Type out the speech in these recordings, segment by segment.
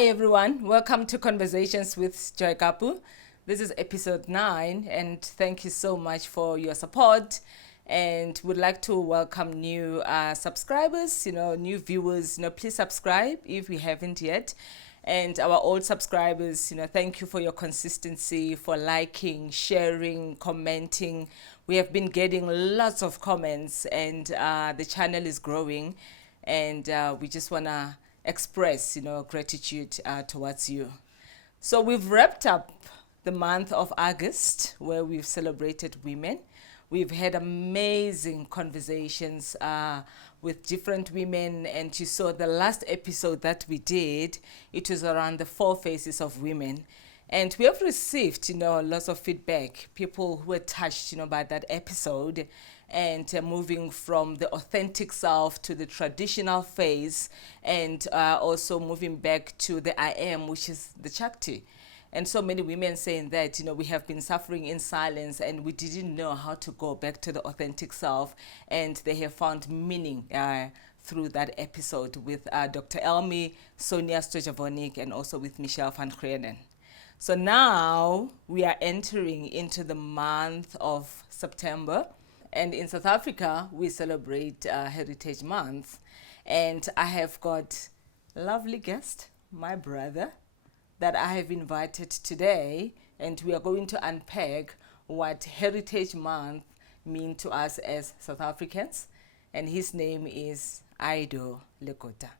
Hi everyone, welcome to Conversations with Joy Kaapu. This is episode 9 and thank you so much for your support, and would like to welcome new subscribers, new viewers. Please subscribe if you haven't yet. And our old subscribers, thank you for your consistency, for liking, sharing, commenting. We have been getting lots of comments, and the channel is growing, and we just want to express, gratitude towards you. So we've wrapped up the month of August, where we've celebrated women. We've had amazing conversations with different women, and you saw the last episode that we did, it was around the 4 faces of women. And we have received, lots of feedback, people who were touched, by that episode, and moving from the authentic self to the traditional phase, and also moving back to the I am, which is the Chakti. And so many women saying that, we have been suffering in silence and we didn't know how to go back to the authentic self, and they have found meaning through that episode with Dr. Elmi, Sonia Stojavonik, and also with Michelle van Krienen. So now we are entering into the month of September, and in South Africa we celebrate Heritage Month, and I have got a lovely guest, my brother, that I have invited today, and we are going to unpack what Heritage Month means to us as South Africans, and his name is Ido Lekota.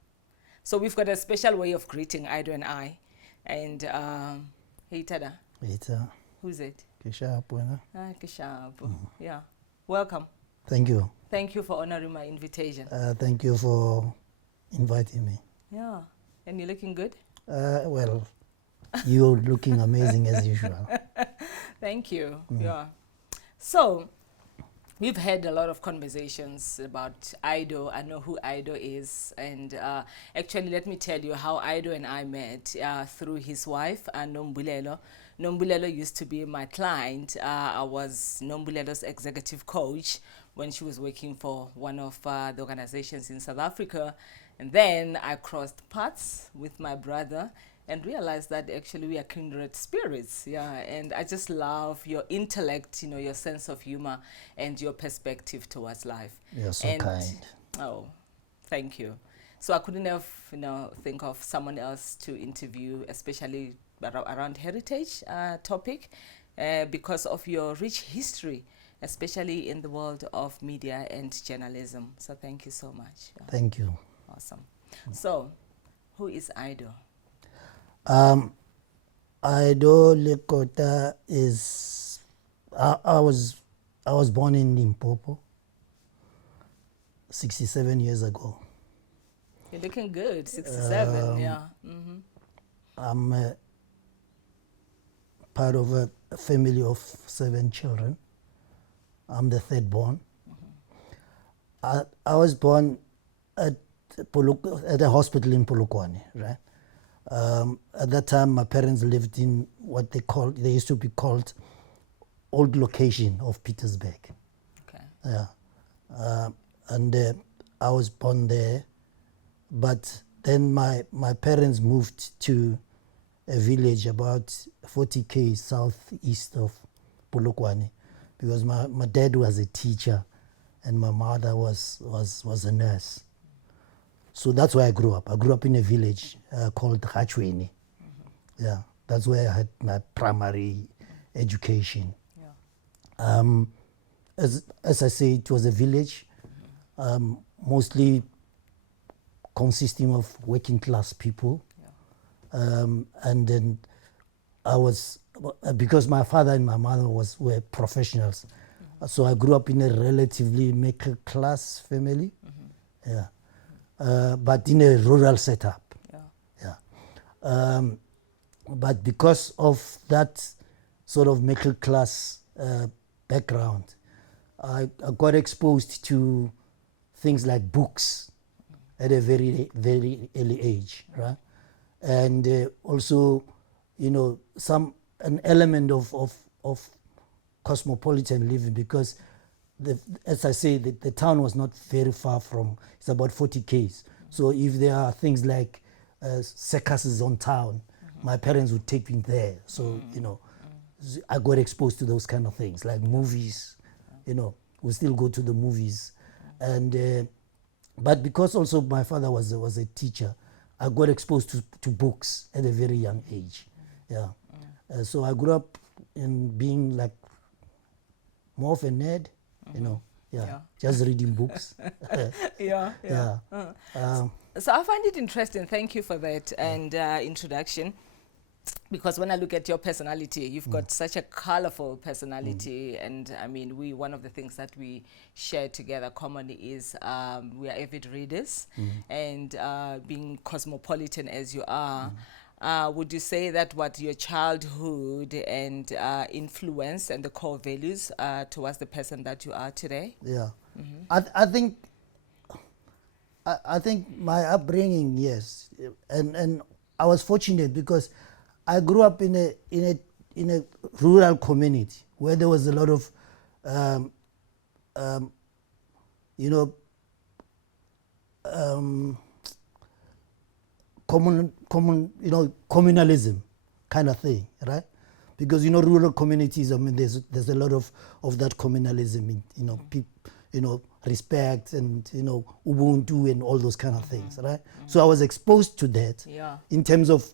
So we've got a special way of greeting Ido and I, and hey Tada. Hey Tada. Who's it? Kaapu. Kaapu. Yeah. Welcome. Thank you. Thank you for honoring my invitation. Thank you for inviting me. Yeah. And you're looking good? Well, you're looking amazing as usual. Thank you. Yeah. So, we've had a lot of conversations about Ido. I know who Ido is. And actually, let me tell you how Ido and I met through his wife, Nombulelo. Nombulelo used to be my client. I was Nombulelo's executive coach when she was working for one of the organizations in South Africa. And then I crossed paths with my brother and realized that actually we are kindred spirits. Yeah, and I just love your intellect, your sense of humor and your perspective towards life. You're so kind. Oh, thank you. So I couldn't have, think of someone else to interview, especially around heritage topic, because of your rich history, especially in the world of media and journalism. So thank you so much. Thank you. Awesome. So, who is Ido? Ido Lekota is, I was born in Mpho 67 years ago. You're looking good, 67, yeah. Mm-hmm. I'm part of a family of 7 children. I'm the third born. Mm-hmm. I was born at a hospital in Polokwane, right? At that time, my parents lived in what they used to be called old location of Pietersburg. Okay. Yeah. And I was born there, but then my parents moved to a village about 40 km southeast of Polokwane, because my dad was a teacher and my mother was a nurse. So that's where I grew up. I grew up in a village called Gachweni. Mm-hmm. Yeah, that's where I had my primary education. Yeah. As I say, it was a village, mostly consisting of working class people. Yeah. And then I was, because my father and my mother were professionals, so I grew up in a relatively middle class family. Mm-hmm. Yeah. But in a rural setup. Yeah. Yeah. But because of that sort of middle class background, I got exposed to things like books at a very, very early age, right? And also, an element of cosmopolitan living, because as I say, the town was not very far from, it's about 40 km. So if there are things like circuses on town, my parents would take me there. So, you know, I got exposed to those kind of things, like movies, you know, we still go to the movies. And, but because also my father was a teacher, I got exposed to books at a very young age. Yeah. So I grew up in being like more of a nerd, you know, just reading books. Yeah. So I find it interesting. Thank you for that and introduction. Because when I look at your personality, you've got such a colorful personality, and I mean, one of the things that we share together commonly is we are avid readers, and being cosmopolitan as you are, would you say that what your childhood and influence and the core values towards the person that you are today? Yeah, I think my upbringing, yes, and I was fortunate because I grew up in a rural community where there was a lot of, you know, communalism kind of thing, right? Because, you know, rural communities, I mean, there's a lot of that communalism, you know, respect and, you know, Ubuntu and all those kind of things, right? So I was exposed to that in terms of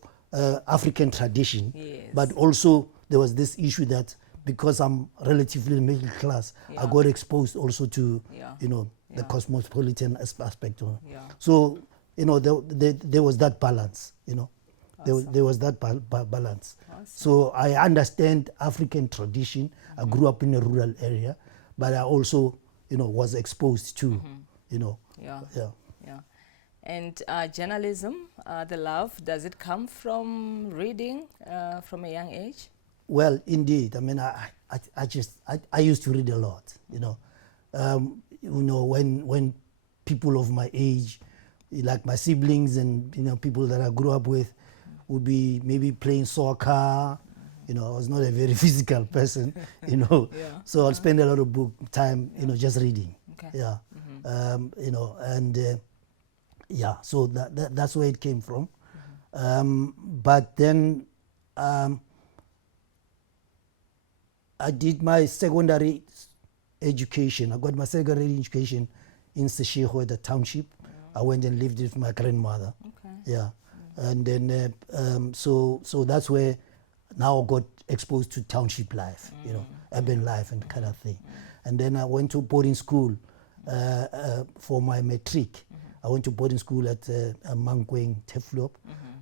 African tradition, but also there was this issue that because I'm relatively middle class, I got exposed also to, you know, the cosmopolitan aspect of it. So, you know, there was that balance, you know. There was that balance. Awesome. So I understand African tradition. I grew up in a rural area, but I also, you know, was exposed to, you know. Yeah. And journalism, the love, does it come from reading from a young age? Well, indeed. I mean, I used to read a lot, you know. You know, when people of my age, like my siblings and, you know, people that I grew up with would be maybe playing soccer. You know, I was not a very physical person, you know. So I'd spend a lot of time, you know, just reading. Okay. You know, and so that's where it came from. But then I did my secondary education. I got my secondary education in Seshego at the township. I went and lived with my grandmother. Okay. Yeah. And then, so that's where now I got exposed to township life, you know, urban life and kind of thing. And then I went to boarding school for my matric. I went to boarding school at Mankweng, Teflop,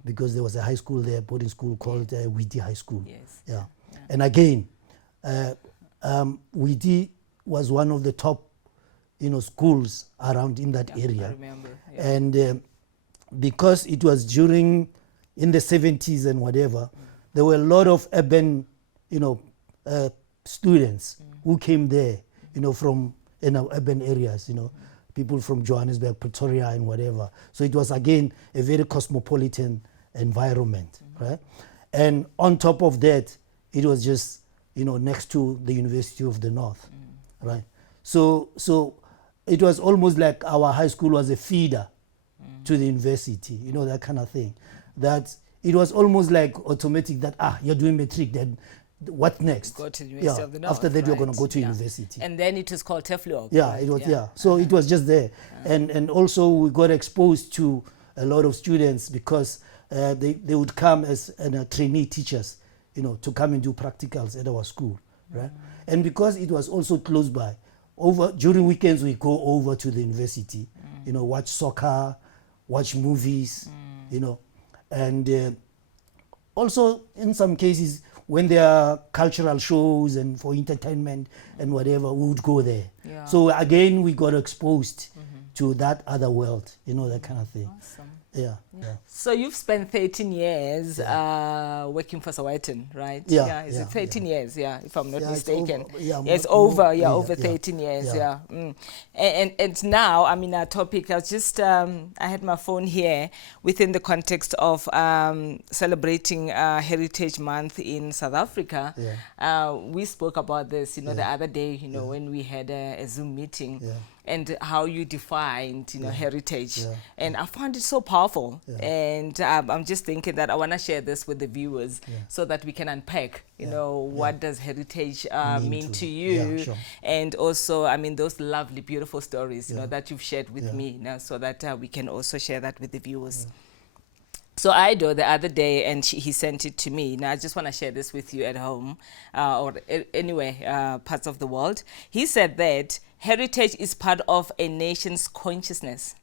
because there was a high school there, boarding school called Widi High School. Yes. And again, Widi was one of the top, you know, schools around in that area. I remember. And because it was in the 70s and whatever, there were a lot of urban, you know, students who came there, you know, from, you know, urban areas, you know, people from Johannesburg, Pretoria and whatever. So it was, again, a very cosmopolitan environment, right? And on top of that, it was just, you know, next to the University of the North, right? So it was almost like our high school was a feeder to the university, you know, that kind of thing. That it was almost like automatic that, you're doing matric, then what next? Go to the University of the North. After that, you're going to go to university. And then it was called Teflop. Yeah, it was, So it was just there. And also we got exposed to a lot of students because they would come as trainee teachers, you know, to come and do practicals at our school, right? And because it was also close by, during weekends we go over to the university, you know, watch soccer, watch movies, you know, and also in some cases when there are cultural shows and for entertainment and whatever, we would go there. So again, we got exposed to that other world, you know, that kind of thing. Awesome. Yeah. So you've spent 13 years working for Sowetan, right? Is it 13 years? Yeah, if I'm not mistaken. It's over. Over 13 years. And now, I mean, our topic. I was just I had my phone here within the context of celebrating Heritage Month in South Africa. We spoke about this, you know, the other day, you know, when we had a Zoom meeting. and how you defined, heritage. Yeah. And I found it so powerful. Yeah. And I'm just thinking that I want to share this with the viewers so that we can unpack, what does heritage mean to you? Yeah, sure. And also, I mean, those lovely, beautiful stories, that you've shared with me, so that we can also share that with the viewers. So Ido, the other day, and he sent it to me. Now, I just want to share this with you at home or anywhere, parts of the world. He said that heritage is part of a nation's consciousness,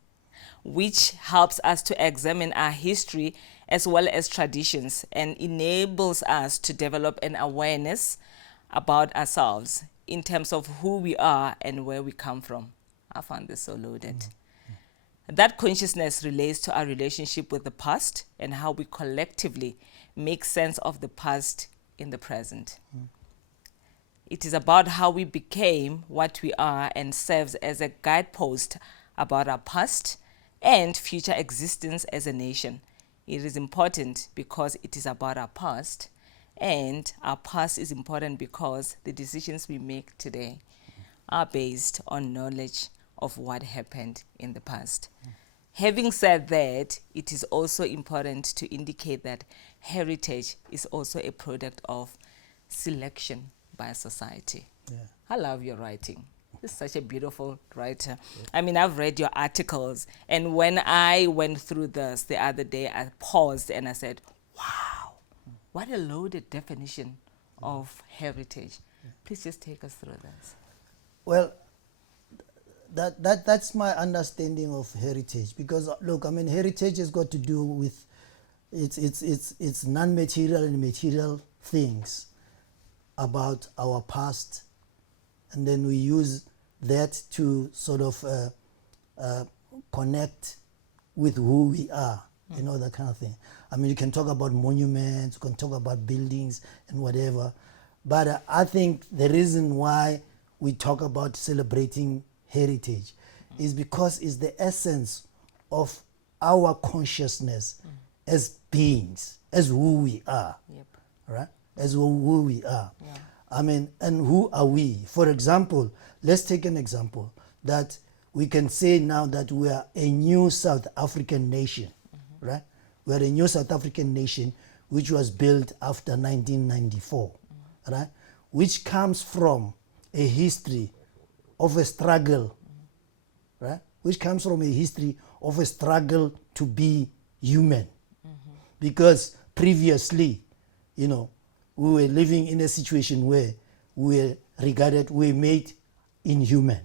which helps us to examine our history as well as traditions and enables us to develop an awareness about ourselves in terms of who we are and where we come from. I found this so loaded. That consciousness relates to our relationship with the past and how we collectively make sense of the past in the present. It is about how we became what we are and serves as a guidepost about our past and future existence as a nation. It is important because it is about our past, and our past is important because the decisions we make today are based on knowledge of what happened in the past. Having said that, it is also important to indicate that heritage is also a product of selection by society. Yeah. I love your writing. You're such a beautiful writer. I mean, I've read your articles, and when I went through this the other day, I paused and I said, wow, what a loaded definition of heritage. Please just take us through this. Well, that's my understanding of heritage, because look, I mean, heritage has got to do with it's non-material and material things about our past, and then we use that to sort of connect with who we are, that kind of thing. I mean, you can talk about monuments, you can talk about buildings and whatever, but I think the reason why we talk about celebrating heritage is because it's the essence of our consciousness as beings, as who we are. Yep. Right? As who we are. Yeah. I mean, and who are we? For example, let's take an example that we can say now that we are a new South African nation, right? We are a new South African nation which was built after 1994, right? Which comes from a history of a struggle, right? Which comes from a history of a struggle to be human. Because previously, we were living in a situation where we were made inhuman,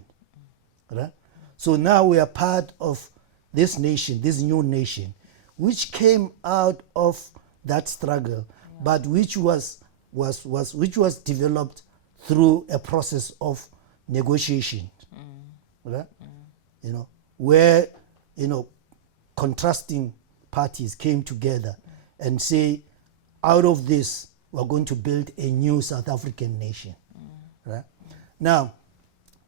right? So now we are part of this nation, this new nation, which came out of that struggle, but which was developed through a process of negotiation, right? Where contrasting parties came together and say, out of this, we're going to build a new South African nation, right? Now,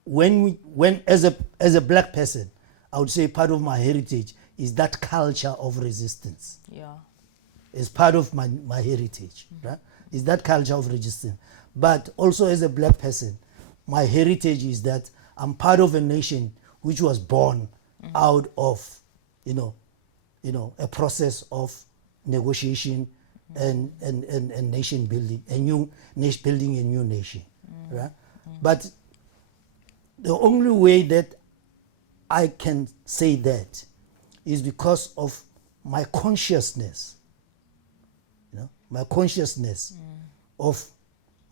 when as a black person, I would say part of my heritage is that culture of resistance. Yeah. It's part of my heritage, right? Is that culture of resistance. But also as a black person, my heritage is that I'm part of a nation which was born out of, a process of negotiation and nation building, building a new nation, right? But the only way that I can say that is because of my consciousness, my consciousness of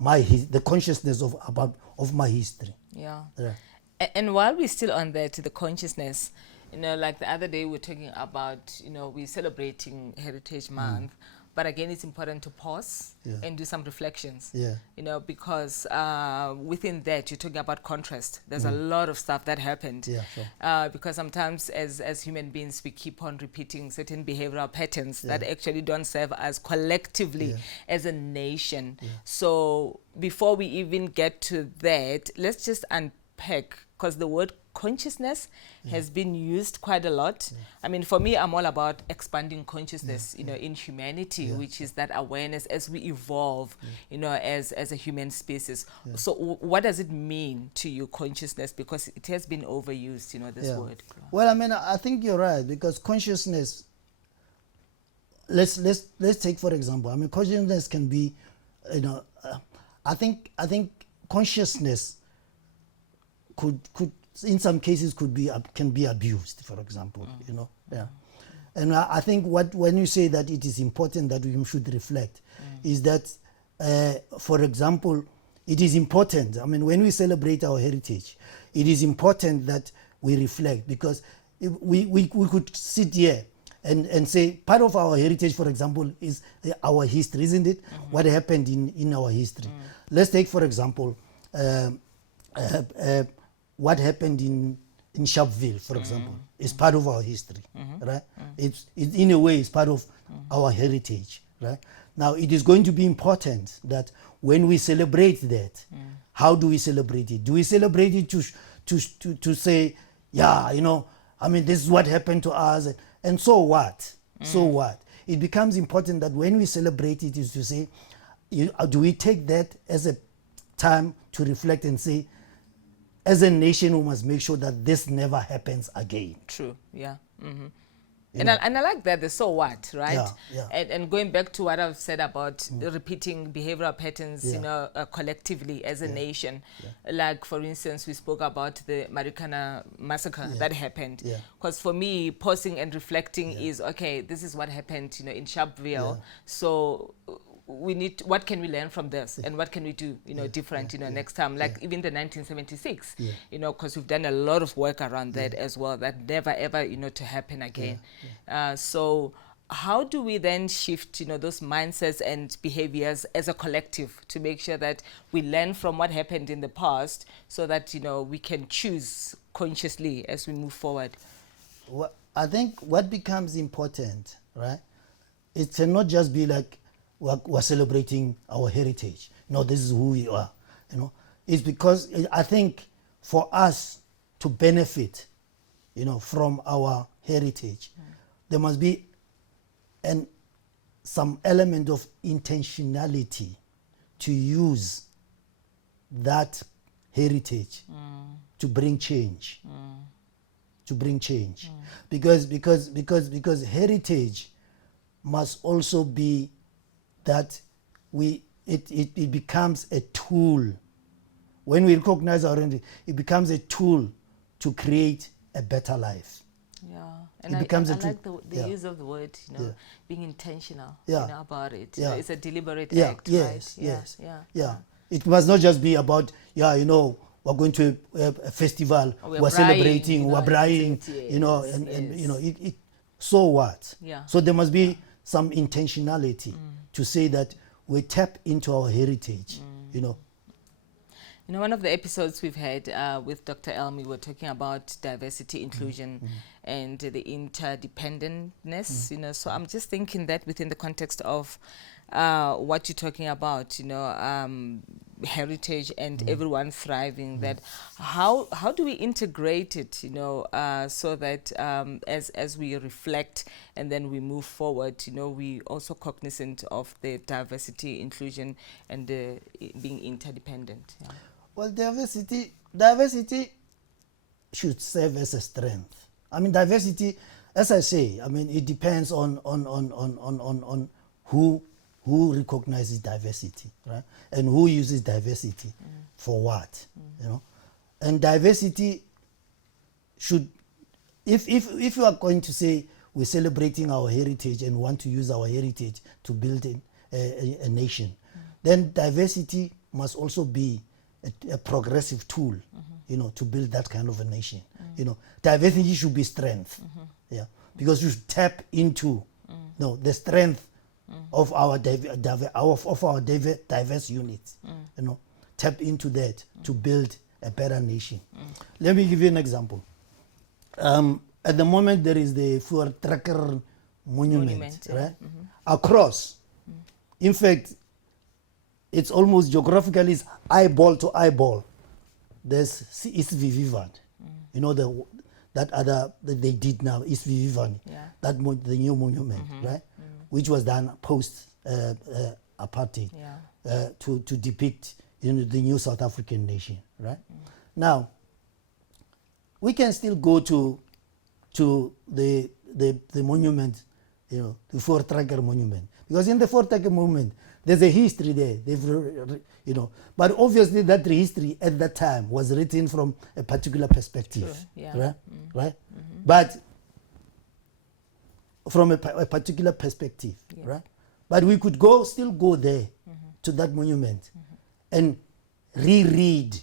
the consciousness of my history. Yeah. Yeah. And while we're still on that, the consciousness, like the other day we were talking about, we're celebrating Heritage Month, but again, it's important to pause and do some reflections. Yeah. Because within that, you're talking about contrast. There's a lot of stuff that happened. Yeah, sure. Because sometimes as human beings, we keep on repeating certain behavioral patterns that actually don't serve us collectively as a nation. Yeah. So before we even get to that, let's just unpack, because the word consciousness has been used quite a lot. I mean, for me, I'm all about expanding consciousness, you know, in humanity, which is that awareness as we evolve, you know, as a human species. So what does it mean to you, consciousness? Because it has been overused, you know, this word. Well, I mean, I think you're right, because consciousness, let's take for example, I mean, consciousness can be, you know, I think consciousness could in some cases can be abused, for example, you know. And I think when you say that it is important that we should reflect, is that for example, it is important, I mean, when we celebrate our heritage, it is important that we reflect, because if we could sit here and say part of our heritage, for example, is our history, isn't it? What happened in our history. Let's take, for example, what happened in Sharpeville, for example, is part of our history, right? It's in a way, it's part of our heritage, right? Now, it is going to be important that when we celebrate that, how do we celebrate it? Do we celebrate it to say, yeah, you know, I mean, this is what happened to us, and so what? So what? It becomes important that when we celebrate it is to say, do we take that as a time to reflect and say, as a nation, we must make sure that this never happens again. True, yeah. And I like that, the so what, right? And going back to what I've said about repeating behavioral patterns, you know, collectively as a nation. Like, for instance, we spoke about the Marikana massacre that happened. Because for me, pausing and reflecting is, okay, this is what happened, you know, in Sharpeville. So we need, what can we learn from this, and what can we do, you know, different, you know, next time, like even the 1976, you know, because we've done a lot of work around that as well, that never ever, you know, to happen again. So how do we then shift, you know, those mindsets and behaviors as a collective to make sure that we learn from what happened in the past, so that, you know, we can choose consciously as we move forward? Well, I think what becomes important, right, it cannot just be like, we're celebrating our heritage. No, this is who we are. You know, it's because I think for us to benefit, you know, from our heritage, there must be some element of intentionality to use that heritage to bring change. To bring change, because heritage must also be that it becomes a tool. When we recognize our identity, it becomes a tool to create a better life. And I like the use of the word, you know, being intentional, you know, about it. You know, it's a deliberate act, right? It must not just be about, you know, we're going to a festival, we're celebrating, we're bragging, you know, and you know, so what? So there must be some intentionality to say that we tap into our heritage, you know. You know, one of the episodes we've had with Dr. Elmi, we're talking about diversity, inclusion, and the interdependentness, you know. So I'm just thinking that within the context of what you're talking about, you know, heritage and everyone thriving, that how do we integrate it, you know, so that as we reflect and then we move forward, you know, we also cognizant of the diversity, inclusion, and being interdependent. Well, diversity should serve as a strength. I mean, diversity, as I say, I mean, it depends on who recognizes diversity, right? And who uses diversity for what, you know? And diversity should, if you are going to say we're celebrating our heritage and want to use our heritage to build a nation, then diversity must also be a progressive tool, you know, to build that kind of a nation. You know, diversity should be strength, because you should tap into the strength of our diverse units. You know, tap into that to build a better nation. Let me give you an example. At the moment, there is the Tracker monument, right? Across. In fact, it's almost geographically eyeball to eyeball. There's East Vivivad, You know, that other that they did now, East Vivani, that the new monument, right? Which was done post apartheid to depict, you know, the new South African nation, right? Now, we can still go to the monument, you know, the Fort Tracker monument, because in the Fort Tracker monument there's a history there. You know, but obviously that history at that time was written from a particular perspective, right? Right? But from a particular perspective, right? But we could still go there to that monument and reread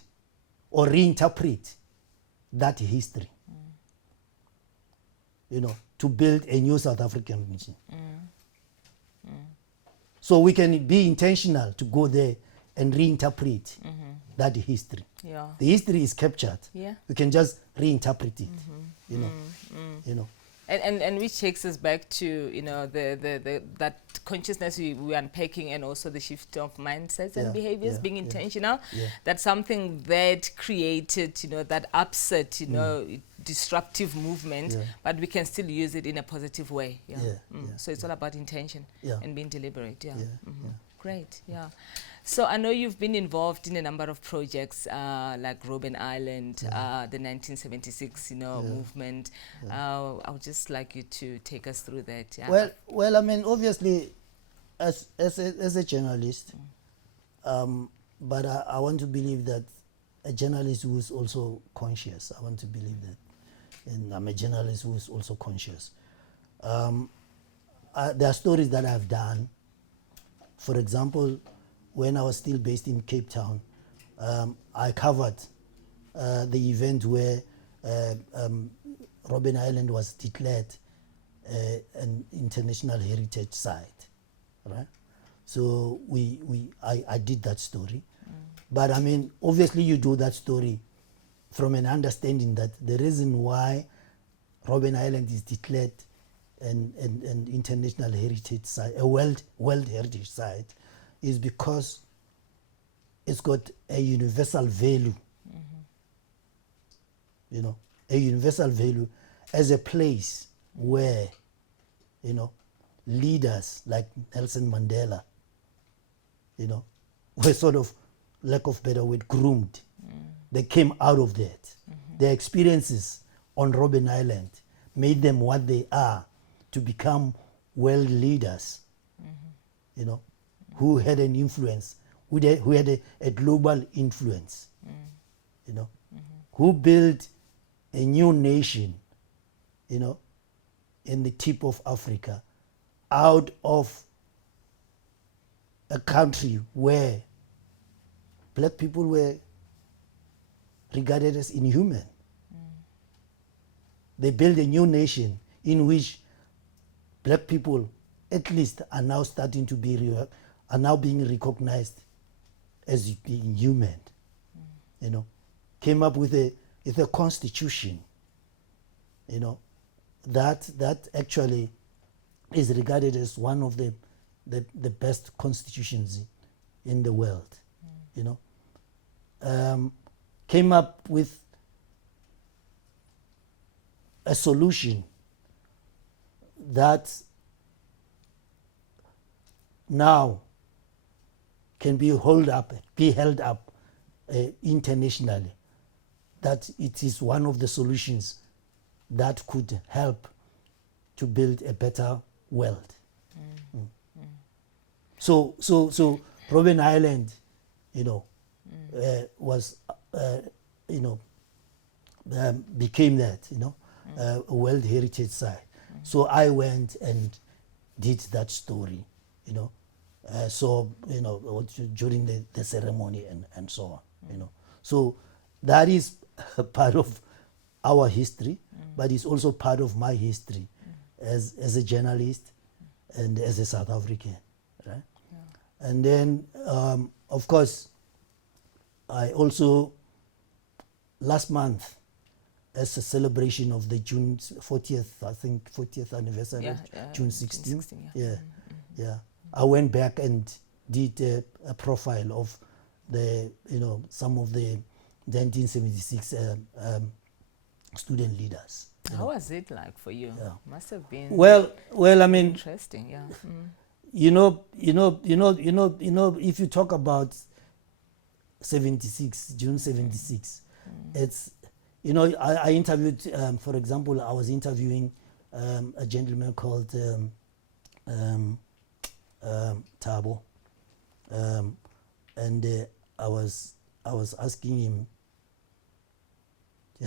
or reinterpret that history, you know, to build a new South African nation. So we can be intentional to go there and reinterpret that history. The history is captured. We can just reinterpret it, you know. You know. And which takes us back to, you know, that consciousness we're unpacking, and also the shift of mindsets and behaviors, being intentional. That's something that created, you know, that upset, you know, disruptive movement, but we can still use it in a positive way. So it's all about intention and being deliberate. Great. So I know you've been involved in a number of projects like Robben Island, the 1976, you know, movement. I would just like you to take us through that. Well, I mean, obviously, as a journalist, but I want to believe that a journalist who is also conscious. I want to believe that, and I'm a journalist who is also conscious. There are stories that I've done. For example, when I was still based in Cape Town, I covered the event where Robben Island was declared an international heritage site, right? So I did that story. But I mean, obviously you do that story from an understanding that the reason why Robben Island is declared an international heritage site, a world heritage site, is because it's got a universal value, you know, a universal value as a place where, you know, leaders like Nelson Mandela, you know, were sort of, lack of better word, groomed. They came out of that. Their experiences on Robben Island made them what they are to become world leaders, you know, who had an influence, who had a global influence, you know, who built a new nation, you know, in the tip of Africa, out of a country where black people were regarded as inhuman. They built a new nation in which black people, at least, are now starting to are now being recognized as being human. You know, came up with a constitution, you know, that actually is regarded as one of the best constitutions in the world. You know, came up with a solution that now can be held up internationally, that it is one of the solutions that could help to build a better world. So Robben Island, you know, was, you know, became that, you know, a World Heritage Site. So I went and did that story, you know. So, you know, during the ceremony and so on, you know. So that is a part of our history, but it's also part of my history as a journalist and as a South African, right? And then, of course, I also, last month, as a celebration of the June 40th anniversary of June 16th. I went back and did a profile of the, you know, some of the 1976 student leaders. How was it like for you? Yeah. Must have been Well, I mean, interesting, yeah. If you talk about 76, June 76, it's, I interviewed, for example, I was interviewing a gentleman called Thabo, and I was asking him,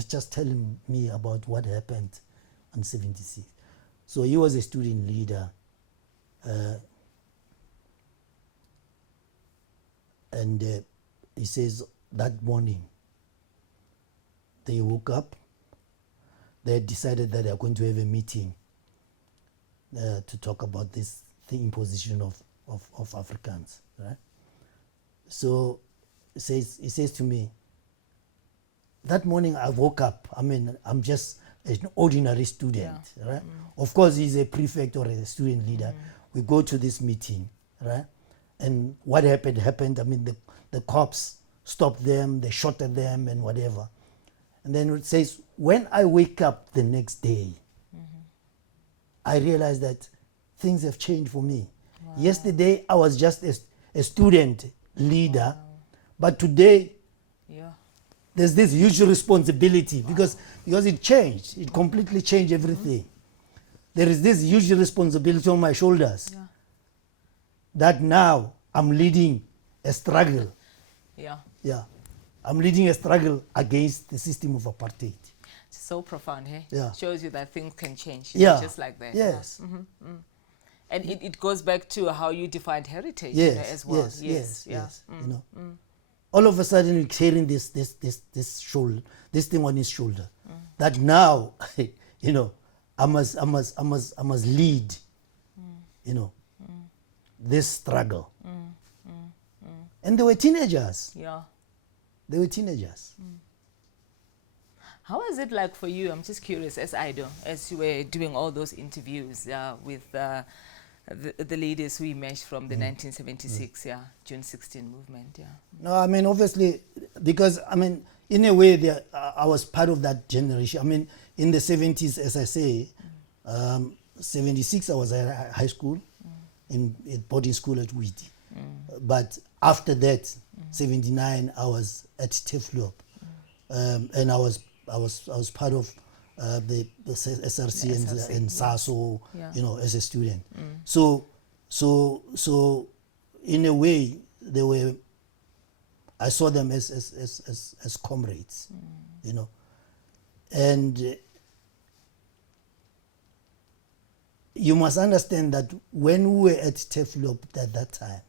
just telling me about what happened on 76. So he was a student leader, and he says that morning they woke up, they had decided that they are going to have a meeting to talk about the imposition of Africans, right? So he says to me, that morning I woke up, I'm just an ordinary student, right? Of course, he's a prefect or a student leader. We go to this meeting, right? And what happened. The cops stopped them, they shot at them and whatever. And then it says, when I wake up the next day, I realized that things have changed for me. Wow. Yesterday, I was just a student leader, but today, there's this huge responsibility because it changed. It completely changed everything. There is this huge responsibility on my shoulders that now I'm leading a struggle. Yeah. I'm leading a struggle against the system of apartheid. It's so profound, hey? Yeah. Shows you that things can change, just like that. Yes. And it goes back to how you defined heritage as well. Yes. All of a sudden you're carrying this shoulder, this thing on his shoulder. That now, I must lead, this struggle. And they were teenagers. Yeah. They were teenagers. How was it like for you? I'm just curious, as Ido, as you were doing all those interviews with the leaders who emerged from the 1976 June 16 movement. No, obviously, because in a way I was part of that generation. In the 70s, as I say, 76 I was at high school, in boarding school at Wheatie. But after that, 79 I was at Teflop, and I was part of the SRC and SASO, as a student. So in a way, I saw them as comrades, and you must understand that when we were at Teflop at that time,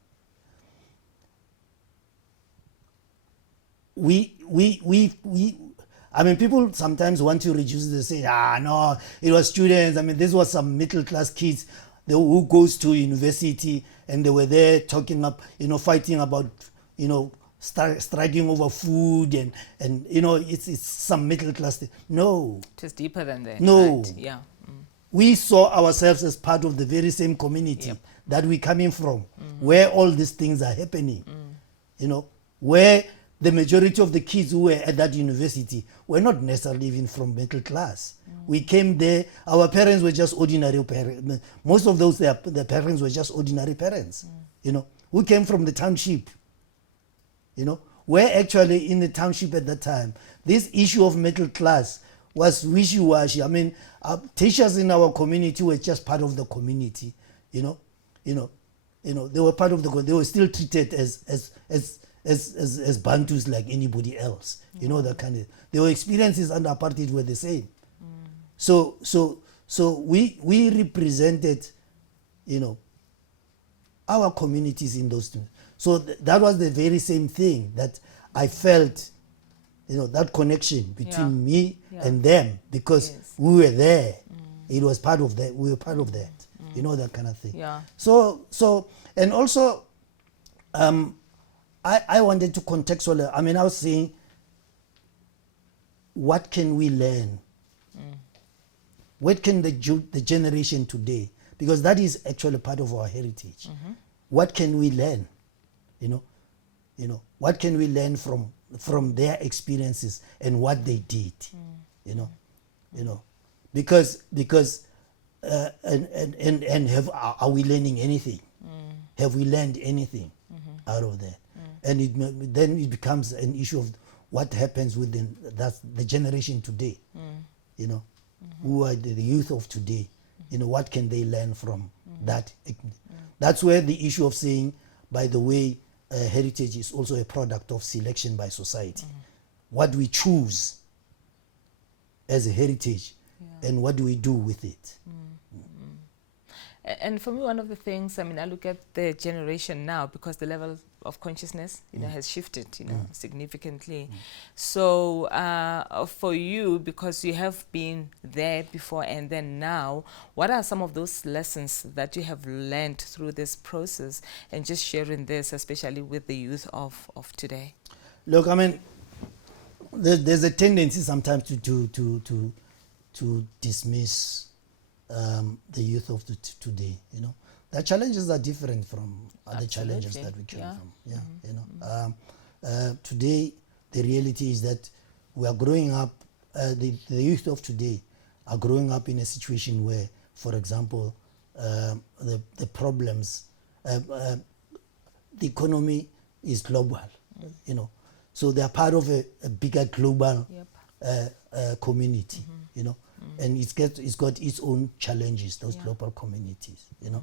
people sometimes want to reduce it. They say, no, it was students. This was some middle class kids who goes to university and they were there talking up, fighting about, striking over food and it's some middle class thing. No. It was deeper than that. No. Right? Yeah. We saw ourselves as part of the very same community that we're coming from, where all these things are happening, where the majority of the kids who were at that university were not necessarily even from middle class. We came there, our parents were just ordinary parents. Most of those, their parents were just ordinary parents, who came from the township, where actually in the township at that time, this issue of middle class was wishy-washy. Teachers in our community were just part of the community, they were part of they were still treated as Bantus like anybody else, that kind of. Their experiences under apartheid were the same. So we represented, our communities in those two. So that was the very same thing that I felt, that connection between me and them, because we were there. It was part of that. We were part of that. That kind of thing. Yeah. So and also, I wanted to contextualize. I was saying, what can we learn? What can the generation today, because that is actually part of our heritage. What can we learn? What can we learn from their experiences and what they did? you know, because and are we learning anything? Have we learned anything out of there? And then it becomes an issue of what happens within the generation today. You know, who are the youth of today? You know, what can they learn from that? That's where the issue of saying, by the way, heritage is also a product of selection by society. What we choose as a heritage, and what do we do with it? And for me, one of the things, I mean, I look at the generation now, because the level of consciousness, you know, has shifted, you know, significantly. So for you, because you have been there before and then now, what are some of those lessons that you have learned through this process, and just sharing this, especially with the youth of today? Look, I mean, there's a tendency sometimes to dismiss the youth of today. You know, the challenges are different from other challenges that we came from. You know, today the reality is that we are growing up. The youth of today are growing up in a situation where, for example, the problems, the economy is global. You know, so they are part of a bigger global community. You know. And it's got its own challenges, those global communities, you know.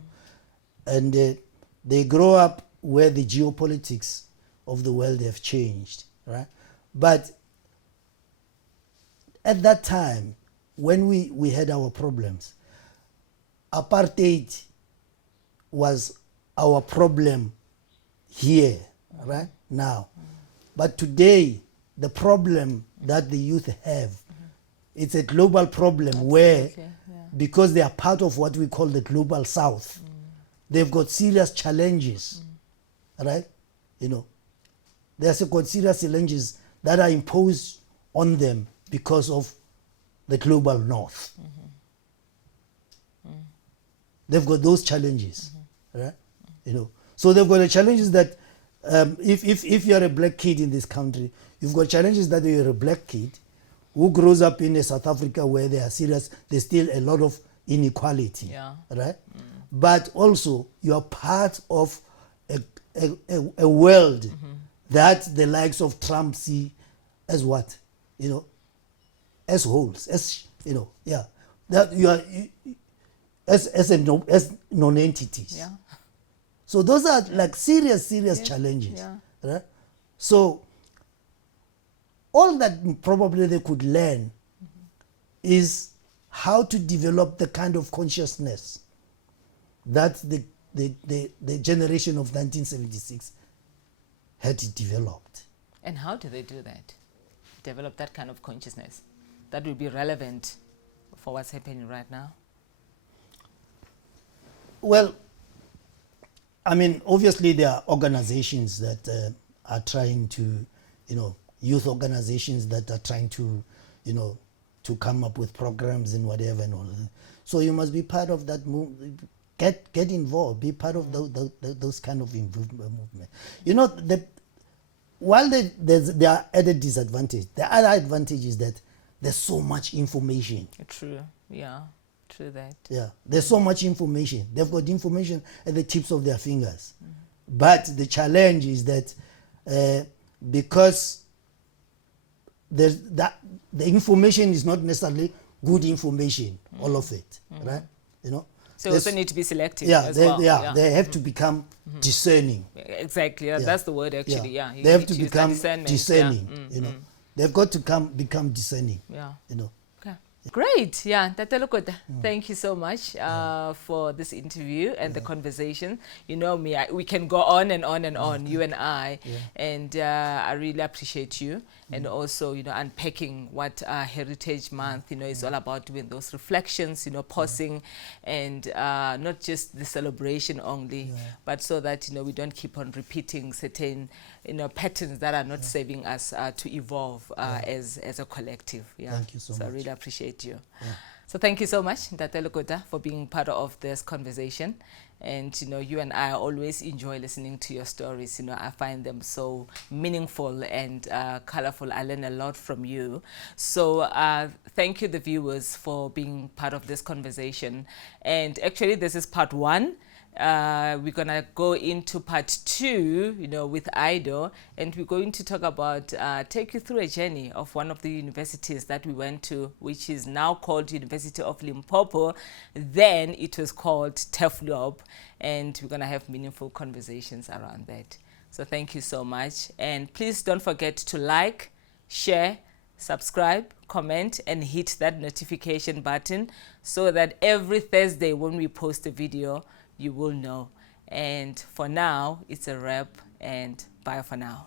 And they grow up where the geopolitics of the world have changed, right? But at that time, when we had our problems, apartheid was our problem here, right now. But today, the problem that the youth have, it's a global problem where, because they are part of what we call the global south, they've got serious challenges, right? You know, there's got serious challenges that are imposed on them because of the global north. They've got those challenges, right? You know, so they've got the challenges that if you're a black kid in this country, you've got challenges that you're a black kid who grows up in South Africa where there's still a lot of inequality, right? But also you are part of a world that the likes of Trump see as what, you know, as wholes, as, you know, that you are as non-entities. So those are like serious challenges, right? So all that probably they could learn is how to develop the kind of consciousness that the generation of 1976 had developed. And how do they do that? Develop that kind of consciousness that will be relevant for what's happening right now? Well, I mean, obviously there are organizations that are trying to, you know, youth organizations that are trying to, you know, to come up with programs and whatever and all that. So you must be part of that movement. Get involved. Be part of those kind of movement. You know, while there are added disadvantages, the other advantage is that there's so much information. True. True that. There's so much information. They've got information at the tips of their fingers. But the challenge is that because the information is not necessarily good information, all of it, right? You know. So also need to be selective. They have to become discerning. Exactly. That's the word actually. They have to become discerning. You know, they've got to become discerning. You know. Great. Tate Lekota, thank you so much for this interview and the conversation. You know me, we can go on and on and on, you and I. And I really appreciate you. And also, you know, unpacking what Heritage Month, you know, is all about, doing those reflections, you know, pausing and not just the celebration only, but so that, you know, we don't keep on repeating certain, you know, patterns that are not serving us to evolve as a collective. Thank you so much. I really appreciate you. So thank you so much, Tate Lekota, for being part of this conversation. And, you and I always enjoy listening to your stories. I find them so meaningful and colorful. I learn a lot from you. So thank you, the viewers, for being part of this conversation. And actually, this is part 1. We're going to go into part 2, with Ido, and we're going to talk about, take you through a journey of one of the universities that we went to, which is now called University of Limpopo. Then it was called TEFLOB, and we're going to have meaningful conversations around that. So thank you so much. And please don't forget to like, share, subscribe, comment, and hit that notification button so that every Thursday when we post a video, you will know. And for now, it's a wrap, and bye for now.